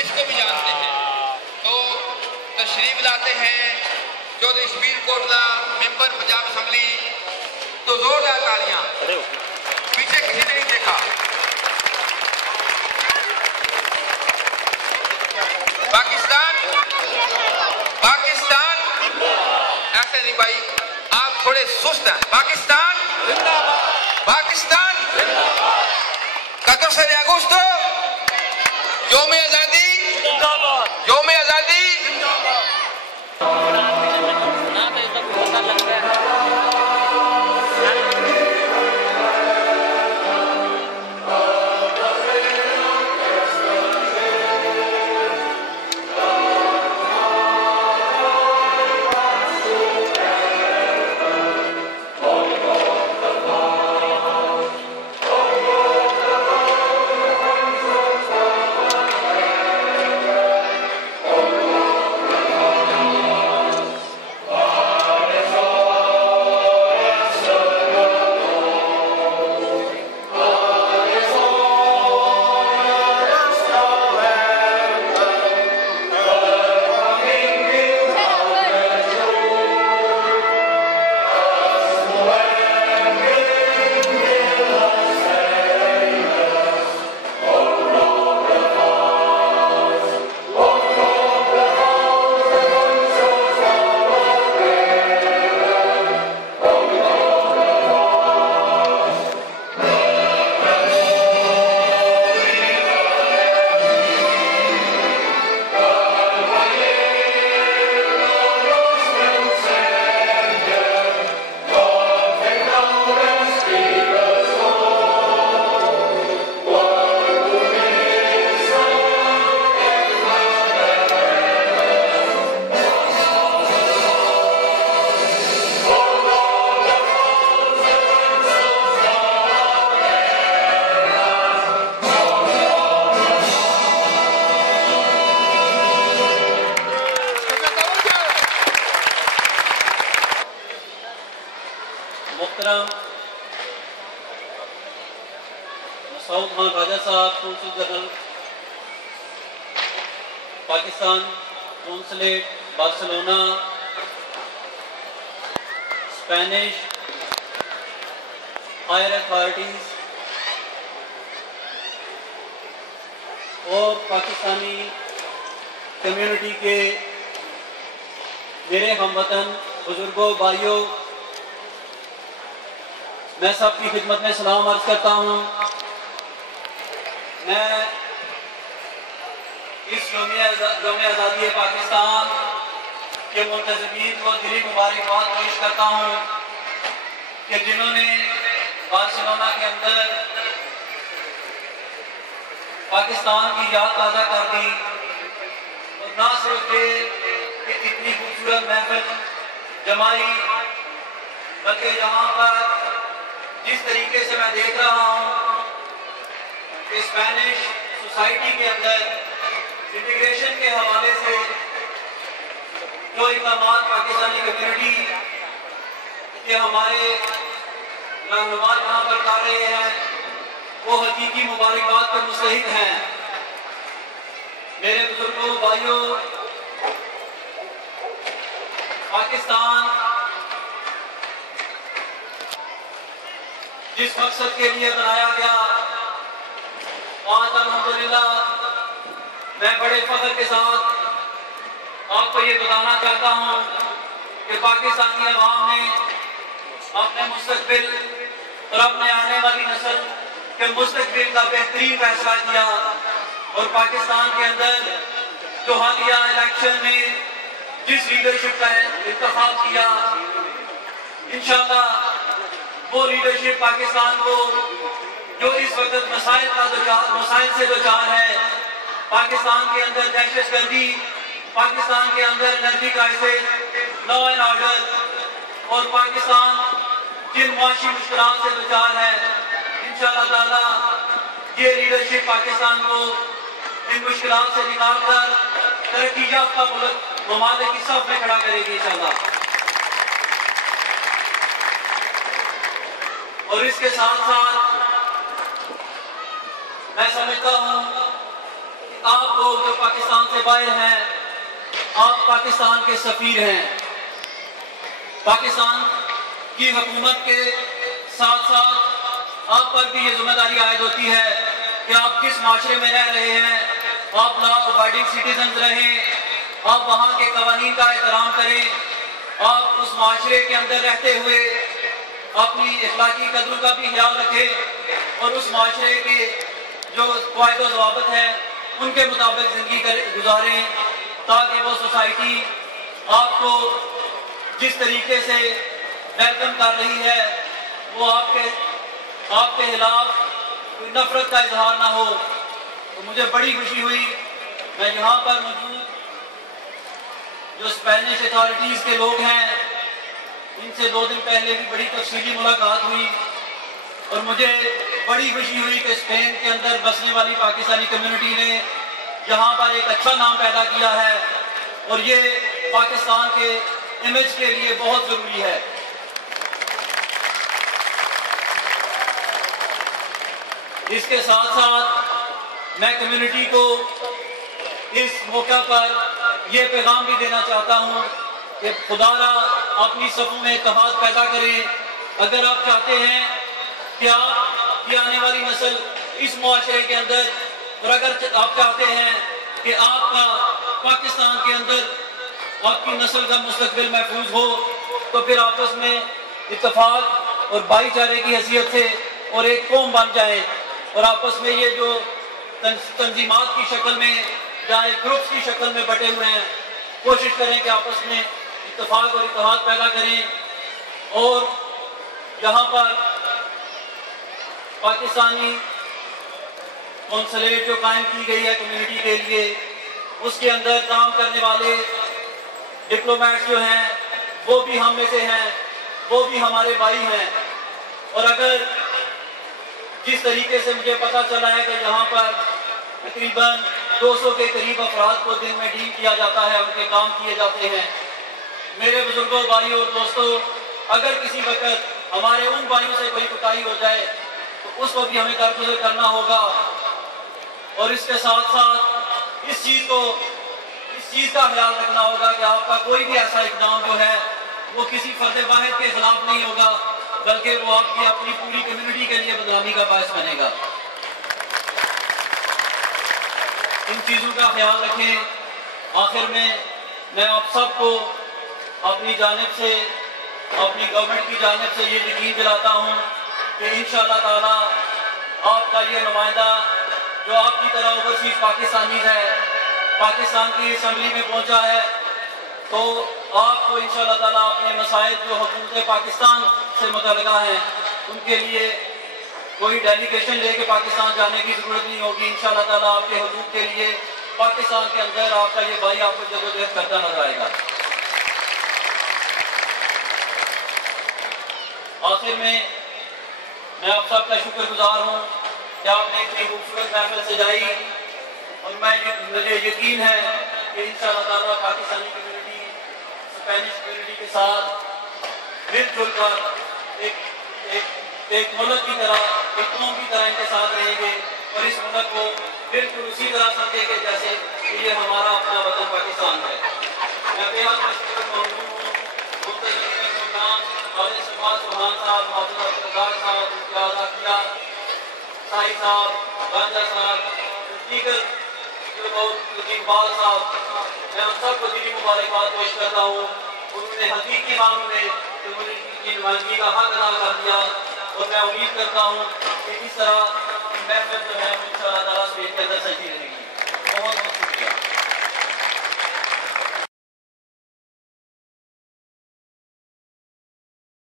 इसको भी जानते हैं। तो तशरीफ लाते हैं चौधरी शबीर कोटला, मेंबर पंजाब असेंबली। तो जोरदार तालियां, पीछे किसी ने नहीं देखा। पाकिस्तान पाकिस्तान ऐसे नहीं भाई, आप थोड़े सुस्त हैं। पाकिस्तान पाकिस्तान 14 अगस्त यौम आजादी यौम आजादी। Pakistan consulate Barcelona, Spanish higher authorities और पाकिस्तानी कम्युनिटी के मेरे हमवतन बुजुर्गों भाइयों, मैं सबकी खिदमत में सलाम अर्ज करता हूँ। मैं इस यौम आज़ादी पाकिस्तान के मुंतज़मीन को दिली मुबारकबाद पेश करता हूँ कि जिन्होंने बार्सिलोना के अंदर पाकिस्तान की याद ताज़ा कर दी और न सिर्फ कि इतनी खूबसूरत महफिल जमाई, बल्कि यहाँ पर जिस तरीके से मैं देख रहा हूँ कि स्पेनिश सोसाइटी के अंदर इमिग्रेशन के हवाले से जो इक़दाम पाकिस्तानी कम्युनिटी के हमारे रहनुमा यहाँ पर कर रहे हैं वो हकीकी मुबारकबाद पर मुस्तहिक हैं। मेरे बुजुर्गों भाइयों, पाकिस्तान जिस मकसद के लिए बनाया गया, आज अल्हम्दुलिल्लाह मैं बड़े फख्र के साथ आपको ये बताना चाहता हूँ कि पाकिस्तानी अवाम ने अपने मुस्तकबिल और अपने आने वाली नस्ल के मुस्तकबिल का बेहतरीन फैसला किया और पाकिस्तान के अंदर जो हालिया इलेक्शन में जिस लीडरशिप का इंतखाब किया, इंशाअल्लाह वो लीडरशिप पाकिस्तान को जो इस वक्त मसाइल से दोचार है, पाकिस्तान के अंदर दहशतगर्दी, पाकिस्तान के अंदर energy crisis, law and order और पाकिस्तान जिन मुआशी मुश्किलात से दोचार है, इंशाअल्लाह ताला ये लीडरशिप पाकिस्तान को इन मुश्किलात से निकाल कर तरक्की याफ्ता मुल्क ममालिक की सफ में खड़ा करेगी इंशाअल्लाह। और इसके साथ साथ मैं समझता हूँ आप लोग जो पाकिस्तान से बाहर हैं, आप पाकिस्तान के सफीर हैं। पाकिस्तान की हुकूमत के साथ साथ आप पर भी ये जिम्मेदारी आयद होती है कि आप किस माशरे में रह रहे हैं, आप लॉ अबाइडिंग सिटीजन रहें, आप वहाँ के कवानीन का एहतराम करें, आप उस माशरे के अंदर रहते हुए अपनी इखलाकी कदरों का भी ख्याल रखें और उस माशरे के जो क़वाइद व ज़वाबित है उनके मुताबिक ज़िंदगी गुजारें, ताकि वो सोसाइटी आपको जिस तरीके से वेलकम कर रही है वो आपके खिलाफ कोई नफरत का इजहार ना हो। तो मुझे बड़ी खुशी हुई, मैं यहाँ पर मौजूद जो स्पेनिश अथॉरिटीज़ के लोग हैं इनसे 2 दिन पहले भी बड़ी तफसीली मुलाकात हुई और मुझे बड़ी खुशी हुई कि स्पेन के अंदर बसने वाली पाकिस्तानी कम्युनिटी ने यहाँ पर एक अच्छा नाम पैदा किया है और ये पाकिस्तान के इमेज के लिए बहुत ज़रूरी है। इसके साथ साथ मैं कम्युनिटी को इस मौका पर यह पैगाम भी देना चाहता हूँ कि खुदारा अपनी सफ़ों में इत्तेहाद पैदा करें। अगर आप चाहते हैं कि आपकी आने वाली नस्ल इस मुआशरे के अंदर, और अगर आप चाहते हैं कि आपका पाकिस्तान के अंदर आपकी नस्ल का मुस्तकबिल महफूज हो, तो फिर आपस में इत्तेफाक और भाईचारे की हैसियत से और एक कौम बन जाए और आपस में ये जो तंजीमात की शक्ल में या एक ग्रुप्स की शक्ल में बटे हुए हैं, कोशिश करें कि आपस में इत्तेफाक और इत्तेहाद पैदा करें और यहाँ पर पाकिस्तानी कौंसलेट जो कायम की गई है कम्युनिटी के लिए, उसके अंदर काम करने वाले डिप्लोमेट्स जो हैं वो भी हम में से हैं, वो भी हमारे भाई हैं। और अगर जिस तरीके से मुझे पता चला है कि यहाँ पर तकरीबन 200 के करीब अफराद को दिन में डील किया जाता है, उनके काम किए जाते हैं। मेरे बुजुर्गों, भाइयों और दोस्तों, अगर किसी वक्त हमारे उन भाइयों से कोई कुताही हो जाए तो उसको भी हमें दरगुजर करना होगा। और इसके साथ साथ इस चीज़ का ख्याल रखना होगा कि आपका कोई भी ऐसा इक़दाम जो है वो किसी फर्द वाहिद के खिलाफ नहीं होगा, बल्कि वो आपकी अपनी पूरी कम्युनिटी के लिए बदनामी का बायस बनेगा। इन चीज़ों का ख्याल रखें। आखिर में मैं आप सबको अपनी जानिब से, अपनी गवर्नमेंट की जानिब से ये यकीन दिलाता हूँ कि इंशाअल्लाह ताला आपका ये नुमाइंदा जो आपकी तरह ओवरसीज पाकिस्तानीज़ है, पाकिस्तान की असम्बली में पहुँचा है, तो आपको इंशाअल्लाह ताला अपने मसाइल जो हुकूमत पाकिस्तान से मुतल्लिक़ा हैं उनके लिए कोई डेलीगेशन लेके पाकिस्तान जाने की ज़रूरत नहीं होगी। इंशाअल्लाह ताला आपके हुकूक के लिए पाकिस्तान के अंदर आपका ये भाई आपको जदोजहद करता नजर आएगा। आखिर में मैं आप सबका शुक्रगुजार हूँ कि आपने इतनी खूबसूरत महफिल सजाई और मुझे यकीन है कि इंशाअल्लाह ताला पाकिस्तानी कम्युनिटी स्पेनिश कम्युनिटी के साथ मिलजुल कर एक मुल्क की तरह, एक कौम की तरह इनके साथ रहेंगे और इस मुल्क को बिल्कुल उसी तरह समझेंगे जैसे ये हमारा अपना वतन पाकिस्तान है। मैं बेहद मशहूर मौजूद हूँ सुभान साहब, साहब, साई साहब, गांजा साहब, दीगर जो बहुत इकबाल साहब, मैं उन सबको दिली मुबारकबाद पेश करता हूँ। उन्होंने हकीकी मानों में कम्युनिटी की नुमाइंदगी का हक अदा कर दिया और मैं उम्मीद करता हूँ कि इस तरह महफिल जो है इंशाअल्लाह ताला स्टेज के अंदर सही रहेगी।